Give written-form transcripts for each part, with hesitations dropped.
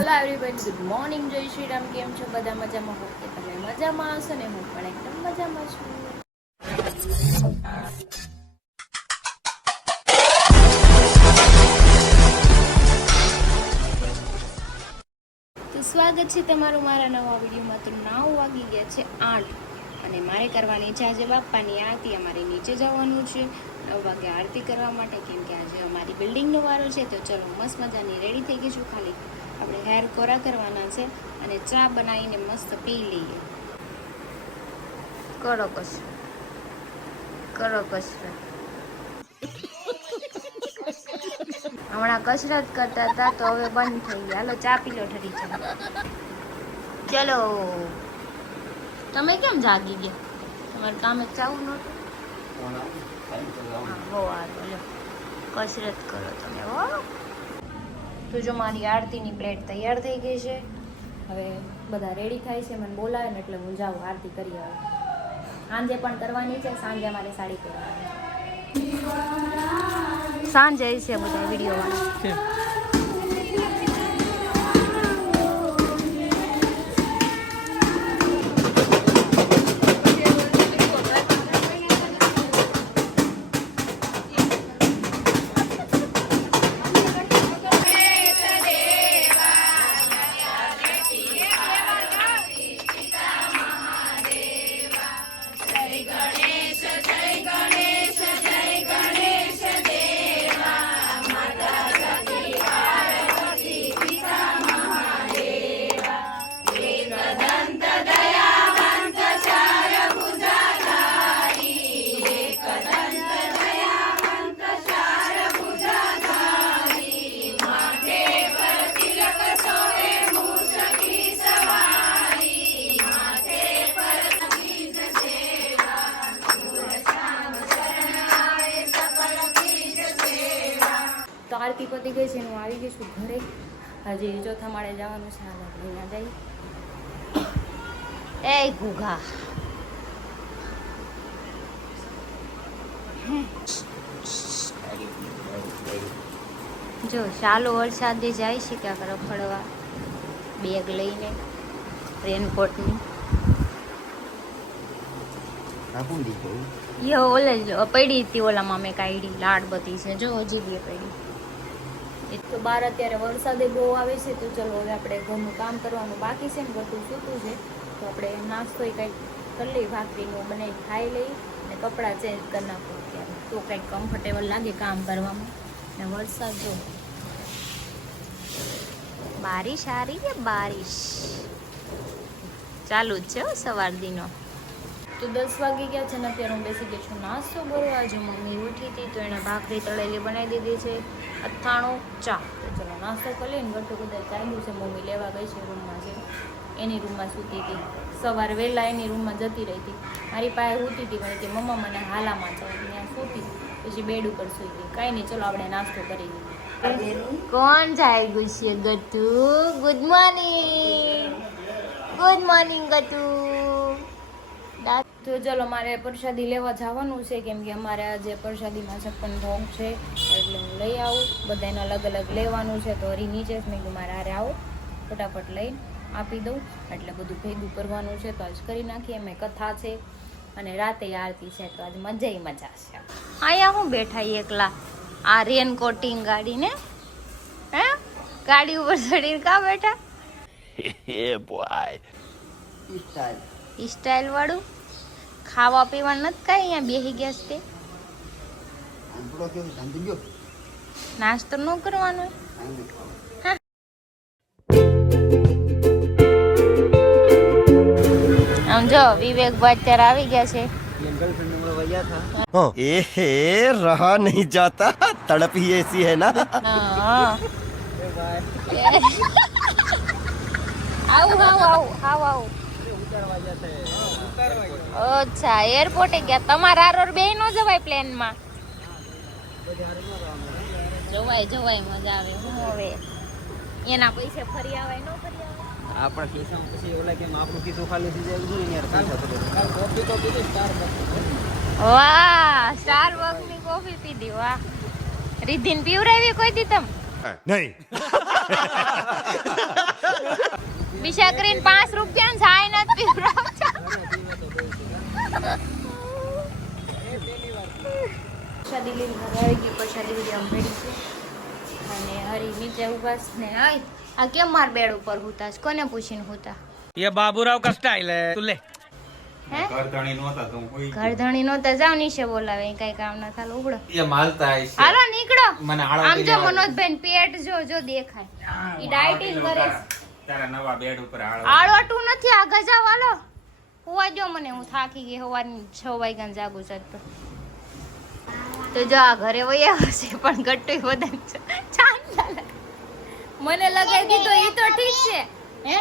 Hello everybody, good morning, જય શ્રી રામ. કેમ છો બધા? મજામાં હો કે તમે મજામાં હશો ને? હું પણ એકદમ મજામાં છું. તો સ્વાગત છે તમારું મારા નવા વિડીયોમાં. તો 9 વાગી ગયા છે 8 અને મારે કરવાની છે આજે બાપ્પાની આરતી. અમારે નીચે જવાનું છે 9 વાગે આરતી કરવા માટે, કેમ કે આજે અમારી બિલ્ડિંગનો વારો છે. તો ચલો, મસ્ત મજાની રેડી થઈ ગઈ છું. ખાલી આપણે હેર કોરા કરવાના છે અને ચા બનાવીને મસ્ત પી લઈએ. કરો કસરત. હમણાં કસરત કરતા હતા તો હવે બંધ થઈ ગયા. હાલો ચા પી લો ઠરી ચા. ચલો, તમે કેમ જાગી ગયા? તમારે કામે જવું નહોતું? બહુ સારું, કસરત કરો તમે. હો, તો જો મારી આરતીની પ્લેટ તૈયાર થઈ ગઈ છે. હવે બધા રેડી થાય છે, મને બોલાવે ને એટલે હું જાઉં આરતી કરી આવું. સાંજે પણ કરવાની છે. સાંજે અમારે સાડી પહેરવાની સાંજે છે બધા વિડીયો વાળા. તો આરતી પતી ગઈ છે. હું આવી ગઈ છું ઘરે. હજી ચોથા માળે જવાનું છે. અહીંયા જઈ એ ઘૂઘા જો ચાલુ વરસાદે જાય છે ક્યાંક રખડવા, બેગ લઈને રેનકોટની. ઓલે પડી હતી, ઓલામાં મેં કાઢી લાડ બધી છે. જો હજી બે પડી. તો બહાર અત્યારે વરસાદે બહુ આવે છે. તો ચલો હવે આપણે ઘરનું કામ કરવાનું બાકી છે ને, બધું સૂતું છે. તો આપણે નાસ્તો કંઈક કરી લઈએ, ભાખરીનું બનાવી ખાઈ લઈ અને કપડાં ચેન્જ કરી નાખું અત્યારે. તો કંઈક કમ્ફર્ટેબલ લાગે કામ કરવામાં. ને વરસાદ જો બારિશ આ રહી છે, બારિશ ચાલુ જ છે સવાર દીનો. તો 10 વાગી ગયા છે ને અત્યારે હું બેસી ગઈ છું નાસ્તો કરવા. જો મમ્મી ઉઠી હતી તો એણે ભાખરી તળેલી બનાવી દીધી છે, અથાણું, ચા. તો ચલો નાસ્તો કરી લઈને. ગટું કદાચ ચાલ્યું છે, મમ્મી લેવા ગઈ છે, રૂમમાં છે. એની રૂમમાં સૂતી હતી. સવારે વહેલા એની રૂમમાં જતી રહી હતી. મારી પાસે સૂતી હતી પણ કે મમ્મા મને હાલામાં છે, ત્યાં સૂતી. પછી બેડ ઉપર સૂઈ ગઈ. કાંઈ નહીં, ચલો આપણે નાસ્તો કરી લઈએ. કોણ જાય ગુસ્સે? Gatu, good morning. Good morning Gatu. તો ચલો, મારે પ્રસાદી લેવા જવાનું છે, કેમ કે અમારે આજે પ્રસાદીમાં છપ્પન ભોગ છે, એટલે હું લઈ આવું. બધાને અલગ અલગ લેવાનું છે. તો હરી નીચે જ મેં મારે હારે આવો, ફટાફટ લઈને આપી દઉં. એટલે બધું ભેગું કરવાનું છે. તો આજ કરી નાખીએ. એમાં કથા છે અને રાતે આરતી છે. તો આજ મજા છે. અહીંયા હું બેઠા એકલા આ રેનકોટિંગ ગાડીને, હે ગાડી ઉપર ચડીને કા બેઠા? સ્ટાઇલ વાળું ખાવા પીવાનું નથી કાંઈ? અહીંયા બેસી ગયા છે. નાસ્તો ન કરવાનો? આમ જો વિવેકભાઈ અત્યારે આવી ગયા છે. रहा नहीं जाता, तड़प ही ऐसी है ना. આવું. અચ્છા, એરપોર્ટે ગયા. તમારા આરોર બે નો જવાય પ્લેનમાં? જવાય મજા આવે. હું હવે એના પૈસે ફરી આવાય, નો ફરી આવાય. આપણા ખિસ્સામાં પછી ઓલા કેમ આપણું ખિસ્સું ખાલી થઈ જાય ને યાર. કોફી તો પીધી સ્ટારબક્સ. વાહ, સ્ટારબક્સ ની કોફી પીધી. વાહ, રિધિન પીવરાવી કોઈ દી તમ? નહીં. પૈસા કરીને 5 રૂપિયા ચાય નથી પીવડાવતા. પ્રસાદી લઈને ઘરે આવી ગઈ. પ્રસાદી બધી આમ ભેડી છે અને હરી નીચે ઉભા છે ને આ કેમ માર બેડ ઉપર હુતા છે? કોને પૂછીને હુતા? ये बाबूराव का स्टाइल है तू ले હે ઘરધણી નહોતા તો હું કોઈ ઘરધણી નહોતા જાવ નીચે બોલાવે કઈ કામ ના થાય ઉગડો. એ માલતા હશે. હાલો નીકળો. મને આળો આમ જો કરી મનોજભાઈ પેટ જો દેખાય. ઈ ડાયટિંગ કરે છે. તારા નવા બેડ ઉપર આળો. આળોટું નથી આ ગજા વાલો. હોવા જો મને હું થાકી ગઈ સવારની 6 વાગ્યાને જાગું છું તો જો આ ઘરે વયા હશે પણ ગટ્ટુય વધારે ચાંદલા મને લગાવી દીધો ઈ તો ઠીક છે હે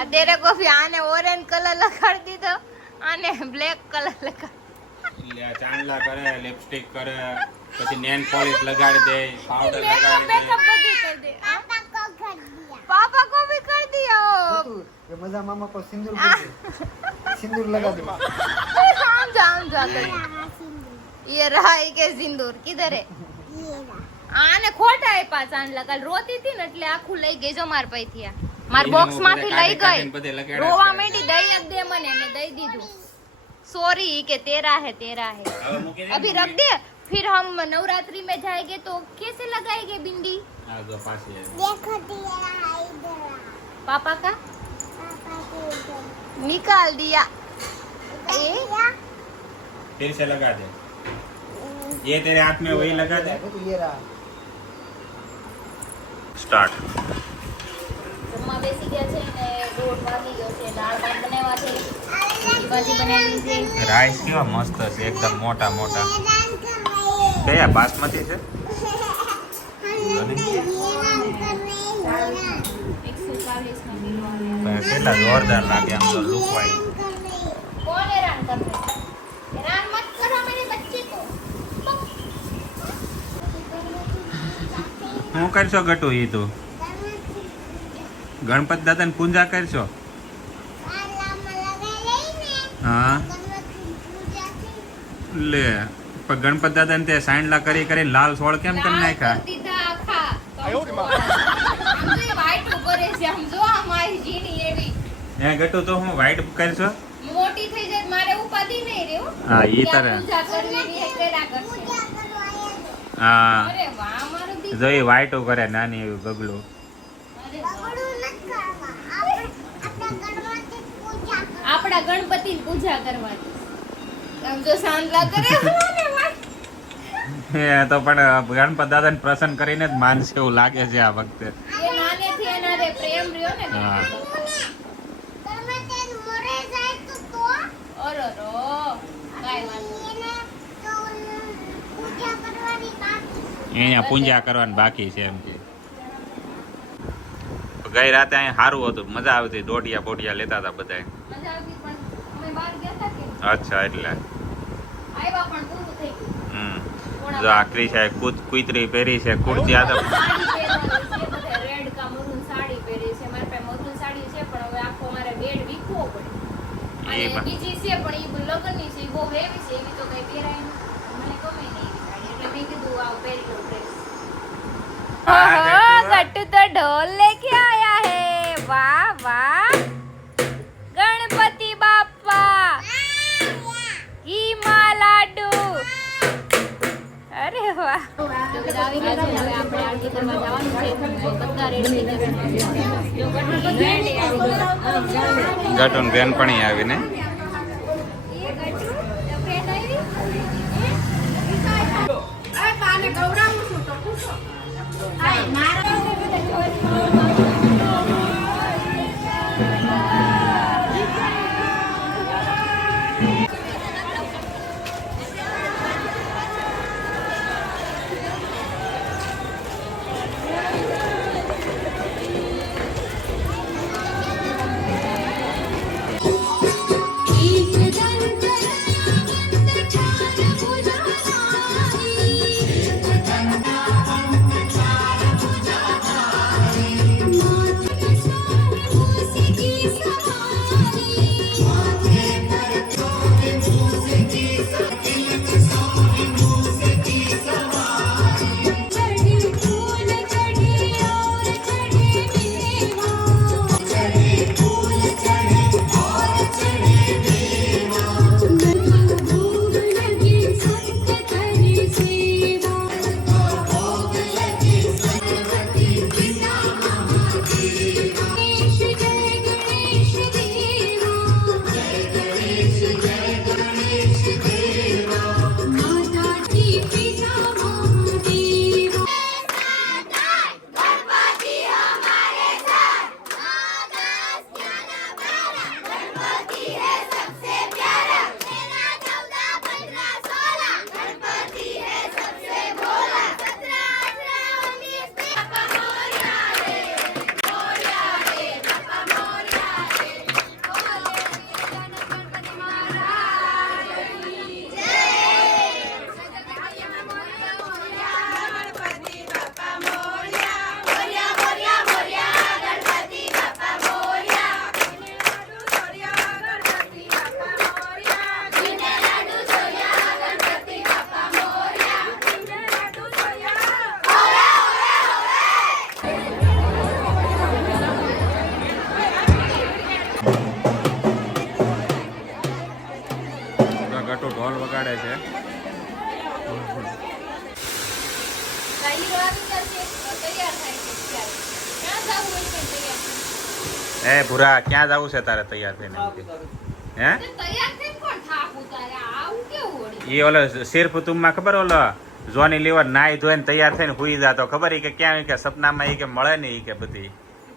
આ તેરે કોફી આને ઓરેન્જ કલર લગાડી દીધો આને બ્લેક કલર લગાડી લે ચાંદલા કરે, લિપસ્ટિક કરે, પછી નેન પોલિશ લગાડી દે, પાવડર લગાડી દે. મેકઅપ બધું કરી દે पापा को भी कर दिया ये मजा मामा को सिंदूर सिंदूर लगा दो हम जा ये रहा के सिंदूर किधर है આને ખોટા એ પાછા લગાલ રોતી હતી ને એટલે આખું લઈ ગઈ જો માર પૈથી માર બોક્સ માંથી લઈ ગઈ રોવા માંડી દઈ જ દે મને મેં દઈ દીધું सॉरी कि तेरा है अभी रख दे फिर हम नवरात्रि में जाएंगे तो कैसे लगाएंगे बिंदी આ જો પાછી આવી. देखो तेरा इधर पापा का पापा के इधर निकाल दिया ए फिर से लगा दे. ये तेरे हाथ में वही लगा दे. ये रहा स्टार्ट. જમવા બેસી ગયા છે ને રોટ વાગી ગયો છે દાળ ભાત બનાવ્યા છે ભાજી બનાવી છે રાઈસ કેવા મસ્ત છે એકદમ મોટા મોટા. मैदान कर रहे हैं કયા બાસમતી છે? मैदान कर रहे हैं 140 में किलो आ रहा પણ કેટલા જોરદાર લાગે આમ તો લુક વાઇઝ. कर रहे हैं कौन हैरान कर रहे हैं हैरान मत करो मेरे बच्चे को હું કરશો ગટુ ઈ તું ગણપત દાદાને પૂજા કરશો? હા લે પણ ગણપત દાદાને તે સાંડલા કરી કરી લાલ સોળ કેમ કરી નાખ્યા? દીધા આખા આમ તો એ વાઈટ ઉપર છે આમ જો આ મારી જીની એવી હે ગટુ તો હું વાઈટ કરશો? મોટી થઈ જાય મારે ઉપાધિ નહીં રહ્યો હા ઈ ત્યાં તરે પૂજા કરવી એ કર્યા કરશે હા અરે વાહ મારો દીકરો જો ઈ વાઈટ કરે નાની એવી ગગલું. અરે વાહ. આપણા ગણપતિની પૂજા કરવાની આમ જો સાંજલા કરે મને વાહ. હે તો પણ ગણપત દાદાને પ્રસન્ન કરીને જ માનશે એવું લાગે છે આ વખતે. એ નાનેથી એના રે પ્રેમ રહ્યો ને હા. અરરો કાઈ વાત અહીંયા પૂજા કરવાની બાકી છે એમ કે. ગઈ રાતે અહીંયા સારું હતું, મજા આવતી, દોઢિયા બોઢિયા લેતા હતા બધા. મજા આવતી પણ અમે બહાર ગયા હતા કે અચ્છા એટલે આવ્યા પણ પૂરું થઈ ગયું જો આ ક્રિશાએ કુતરી પહેરી છે, કુર્તી આ તો સાડી પહેરવાની છે બધે રેડ કા મરૂન સાડી પહેરી છે મારી પાસે મરૂન સાડી છે પણ હવે આખો મારે બેડ વીખવો પડે અને એ બા- બીજી છે પણ ઈ લગનની છે ઈ બહુ હેવી છે એવી તો કઈ પહેરાય નહીં મને ગમે નહીં એવી સાડી એટલે મેં કીધું આવ પહેરી લઉં ડ્રેસ ઓહો ગટ્ટુ તો ઢોલ લેકે આયા હે વાહ વાહ ગણપતિ બાપા ઈ માં લાડુ અરે વાહ તો બધા આવી ગયા છે હવે આપણે આરતી કરવા જવાનું છે બધા રેડી થઈ ગયા જો ગટ્ટુ રેડી આવી ગટુન બેનપણી આવીને એ ગટ્ટુ ફ્રેન્ડ આવી અરે પાને ગવડાવું છું તો પૂછો આ મારા એ ભૂરા ક્યાં જવું છે તારે તૈયાર થઈને હે તૈયાર થઈને કોણ થાક ઉતારે આવું કેવું વળી એ ઓલો સિર્ફ તુમમાં ખબર ઓલો જોની લીવર નાઈ ધોઈને તૈયાર થઈને હુઈ જાતો ખબર ઈ કે ક્યાં ઈ કે સપનામાં ઈ કે મળે ને ઈ કે બધી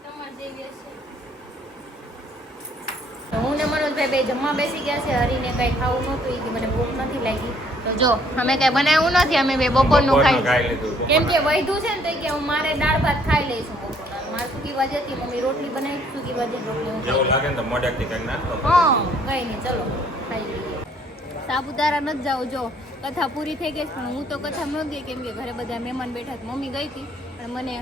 તમાર જેવી હશે તો હું ને મનોજભાઈ બે જમવા બેસી ગયા છે હરીને કઈ ખાવું નહોતું ઈ કે મને ભૂખ નથી લાગી તો જો અમે કઈ બનાવ્યું નથી અમે બે બપોરનું ખાઈ લીધું કેમ કે વૈધું છે ને તો ઈ કે હું મારે દાળ ભાત ખાઈ લઈશું બપોરના મારે સૂકી ભાજી હતી મમ્મી રોટલી બનાવી સૂકી ભાજી રોટલી હું જેવું લાગે ને તો મોઢેથી કઈ નાખો હા કઈ નહીં ચલો ખાઈ લઈએ સાપુતારા નથી જાવ જો કથા પૂરી થઈ ગઈ છે પણ હું તો કથા ન ગઈ કેમ કે ઘરે બધા મહેમાન બેઠા હતા મમ્મી ગઈ હતી પણ મને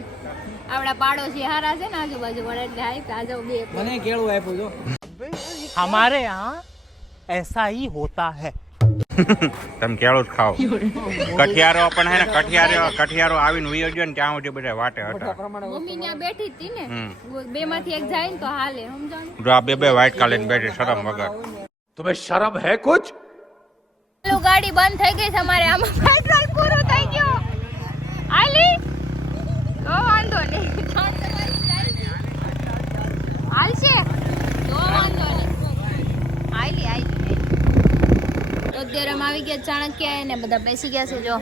આપણા પાડોશી હારા છે ને આજુબાજુ વાળા એટલે આવી આ જાવ બે મને કેળું આપ્યું જો हमारे यहाँ ऐसा ही होता है. તમે કેળું જ ખાઓ કઠિયારો પણ હે ને કઠિયારો આવીને ઉયો ગયો ને ત્યાં સુધી બધા વાટે હતા મમ્મી ત્યાં બેઠી હતી ને બે માંથી એક જાય ને તો હાલે સમજાણું જો આ બે વાઈટ કાલીને બેઠી શરમ વગર तुम्हें शर्म है कुछ? ચાલુ ગાડી બંધ થઈ ગઈ છે અમારે આમાં પેટ્રોલ પૂરો થઈ ગયો આલી તો વાંધો નહીં હાલશે તો વાંધો નહીં આલી તો અત્યારે અમે આવી ગયા ચાણક્ય ને બધા બેસી ગયા છે જો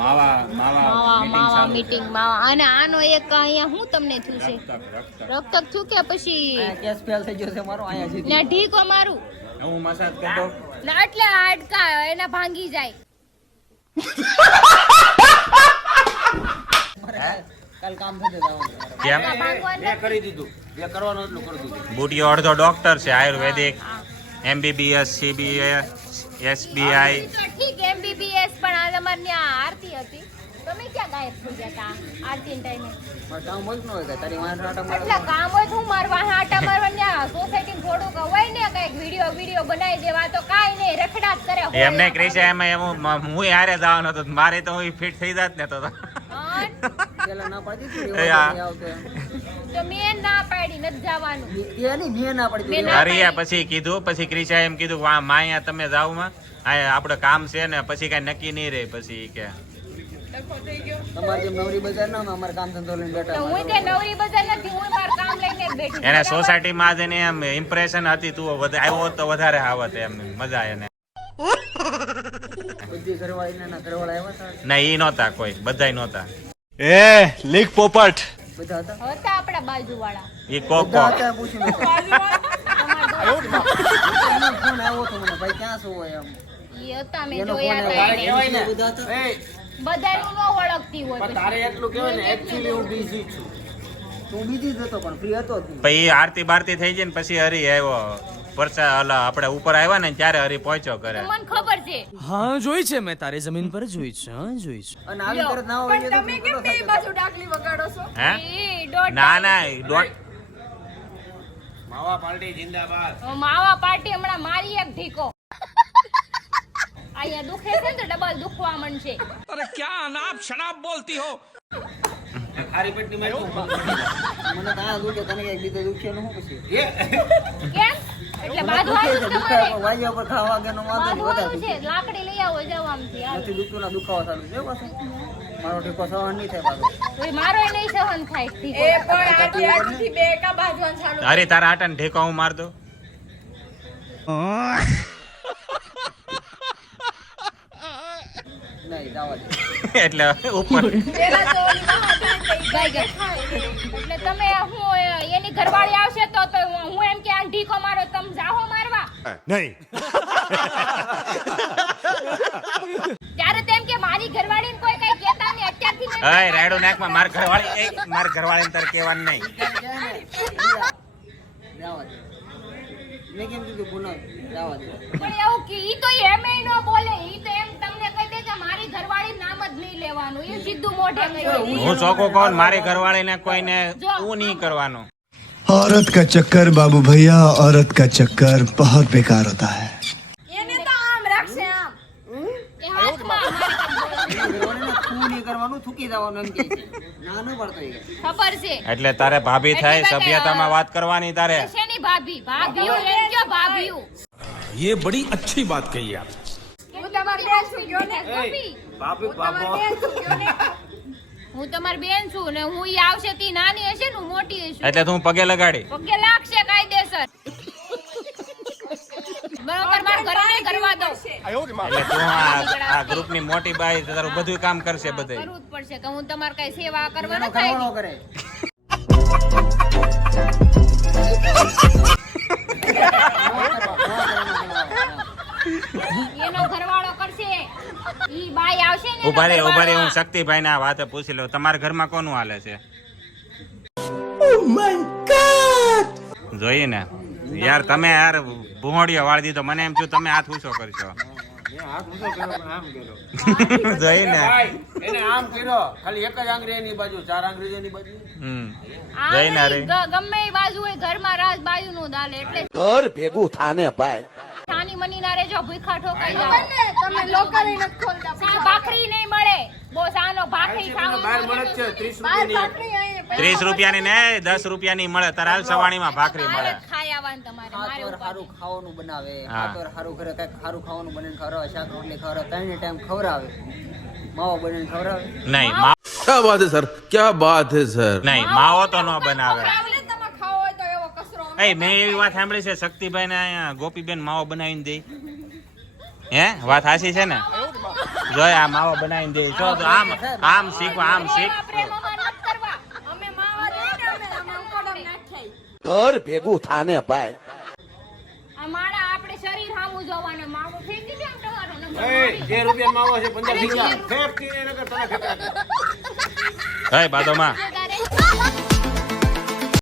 માવા મીટિંગ માવા અને આનો એક અહીંયા હું તમને થયું છે રક્તક થયું કે પછી કેસ ફેલ થઈ ગયો છે મારો અહીંયા સુધી ને ઢીકો મારું હું મસાજ કરતો ના એટલે હાડકા એના ભાંગી જાય કાલ કામ થશે જવાનું કેમ ભાંગવાનું કરી દીધું જે કરવાનું એટલું કરી દીધું બુટીઓ અડધો ડોક્ટર છે આયુર્વેદિક MBBS CBS SBI તો ઠીક MBBS પણ આ તમારે ત્યાં આરતી હતી તમે ક્યાં ગાયબ થઈ ગયા હતા આરતી ટાઈમે મારે કામ હોય ન હોય કે તારી વાંસ આટા મારે એટલે કામ હોય તો હું મારવા આટા મારવા ત્યાં સોસાયટી થોડુંક હોય ને કઈક વિડીયો બનાવી દેવા તો કાઈ નહીં રખડા જ કરે હોય એમને ક્રિશા એમાં હું હારે જવાનો હતો મારે તો હું ફિટ થઈ જાત ને તો પેલા ના પાડી એ આ. તો મેં ના પાડી નથી જવાનું દીધી મેં ના પાડી મેં દીધી. ના હરિયા પછી કીધું પછી ક્રિશા એમ કીધું વા માયા તમે જાવ માં આ આપણે કામ છે ને પછી કઈ નક્કી નહીં રહે પછી કે તમારે જેમ નવરી બજાર ના હોય, અમારે કામ ધંધો લઈને તો બેઠા હું તે નવરી બજાર નથી હું મારું કામ લઈને જ બેઠી એને સોસાયટીમાં જ એને એમ ઇમ્પ્રેશન હતી તું આવ્યો હોત તો વધારે આવત એમ મજા એને બધી ઘરવાળી ના ઘરવાળા આવ્યા હતા ના ઈ નહોતા કોઈ બધાય નહોતા ए लिख पोपट બધા હતા હતા આપણા બાજુવાળા ઈ કોક બધા કોક હતા પૂછ્યું મેં. એનો ફોન આવ્યો હતો મને ભાઈ ક્યાં છો એમ ઈ હતા મેં એનો ફોન જોયા આવ્યો. હતા એને. બધા હતા બધાનું ન ઓળખતી હોય પછી. એટલું કહેવાય ને એક્ચ્યુઅલી હું બીઝી છું તું બીજી જ હતો પણ ફ્રી હતો જ નહીં. પછી આરતી બારતી થઈ જાય ને પછી હરી આવ્યો પરસા ઓલા આપણે ઉપર આવ્યા ને ત્યારે હરી પહોંચ્યો કરે મને ખબર છે हाँ જોઈ છે મેં તારી જમીન પર જોઈ છે હા જોઈ છે અને આવી તરત ના હોય તો તમે કેમ બે બાજુ હે ઈ દોઢ ના ના ઈ દોઢ માવા પાર્ટી હમણાં મારી એક ઢીકો અહીંયા દુખે છે ને તો ડબલ દુખવા માંડશે अरे क्या अनाप शनाप बोलती हो ખારી પેટની માં મને કાં દુખે તને કઈક બીજું દુખે ન હું પછી કેમ એટલે બાંધવાનું જ તમારે વાજ્યા પર ખાવા ગેનો વાંધો નહીં વધારે બાંધવાનું છે લાકડી લઈ આવો જાવ આમથી હાલ. નથી દુખતું ના દુખાવા ચાલુ છે પાછું મારો ઠેકો સહન નહીં થાય પાછો તોય મારો નહીં સહન થાય ઢીકો. હરી તારા આટાને ઢેકો હું માર દઉં નહીં જવા દે એટલે ઉપર ગાય ગાય. એટલે તમે હું એની ઘરવાળી આવશે તો હું એમ કે આ ઢીકો મારો તમે જાહો મારવા नहीं ત્યારે તેમ કે મારી ઘરવાળીને કોઈ કઈ કહેતા નહીં અત્યારથી મેં હે રાયડો નાકમાં માર ઘરવાળીને તાર કહેવાનું નહીં જવા દે મેં કેમ કીધું પુનઃ જવા દે પણ એવું કે ઈ તો એમે ન બોલે ઈ તો એમ તમને કહી દે કે મારી ઘરવાળી નામ જ નહીં લેવાનું એ સીધું મોઢે કહી દે હું ચોખ્ખો કહું મારી ઘરવાળીને કોઈને હું નહીં કરવાનું औरत का चक्कर बाबू भैया औरत का चक्कर बहुत बेकार होता है એને તો આમ રાખશે આમ એ હાથમાં ઘરવાળીને થૂ નહીં કરવાનું થૂકી જવાનું એમ કહે છે ના ન પડતો એ કે ખબર છે એટલે તારે ભાભી થાય સભ્યતામાં વાત કરવાની તારે શેની ભાભી ભાભીઓ એમ કયો ભાભીઓ ये बड़ी अच्छी बात कही आप હું તમારી બેન છું ગયો ને ભાભી બાપી બાપો હું તમારી બેન છું ને હું ઈ આવશે તી નાની હશે ને હું મોટી હશે એટલે તું પગે લગાડી પગે લાગશે કાયદેસર બરોબર માર ઘરે નહીં કરવા દો એટલે તું આ ગ્રુપની મોટી બાઈ તો તારું બધું કામ કરશે બધે કરવું જ પડશે કે હું તમાર કઈ સેવા કરવા ન એનો થાય ઘરવાળો કરે એનો ઘરવાળો કરશે ઈ બાઈ આવશે ને ઉભા રે એનો ઉભા રે હું ઘરવાળો. શક્તિભાઈ ને આ વાત પૂછી લઉં તમારા ઘરમાં કોનું હાલે છે જોઈએ ને યાર તમે યાર ભૂહોડીઓ વાળી દીધો મને એમ થયું તમે હાથ ઊંચો કરશો જોઈએ ને એને આમ કર્યો ખાલી એક જ આંગળી એની બાજુ 4 આંગળી એની બાજુ હમ આ જોઈએ ને નહીં, ગમે એ બાજુ હોય ઘરમાં રાજ બાજુ નું દાલે એટલે ઘર ભેગું થાને ભાઈ છાની મની ના રેજો ભૂખા ઠોકાઈ જાવ તમે લોકલ નથી ખોલતા સા ભાખરી નહીં મળે બહુ સાનો ભાખરી ખાવું બહાર મળે જ છે 30 રૂપિયાની 30 રૂપિયાની ને 10 રૂપિયાની મળે તરાલ સવાણીમાં ભાખરી મળે ખાઈ આવવાનું તમારે મારે હાથોર ઉપર. સારું ખાવાનું બનાવે હા. હાથોર સારું ઘરે કઈક સારું ખાવાનું બને ખવડાવે શાક રોટલી ખવડાવે 3 ટાઈમ ખવડાવે માવો બને ખવડાવે નહીં क्या बात है सर क्या बात है सर નહીં માવો તો ન બનાવે ખાવલે તમે ખાવો હોય તો એવો કસરો એ મેં એવી વાત સાંભળી છે શક્તિભાઈ ને અહીંયા ગોપીબેન માવો બનાવીને દે હે વાત સાચી છે ને જોય આ માવો બનાવીને દે જો તો આમ આમ શીખવા આમ શીખ પ્રેમ અમાર નથી કરવા અમે માવા દે ને અમે અંકોડમ નાખાઈ ઘર ભેગું થાને ભાઈ આ માળા આપણે શરીર સામું જોવાને માવો ફેંકી દે આમ તમારો નંબર 2 રૂપિયા માવો છે 15 ઠીકા ફેંક કી નગર તને ફેંકા હે બાદોમાં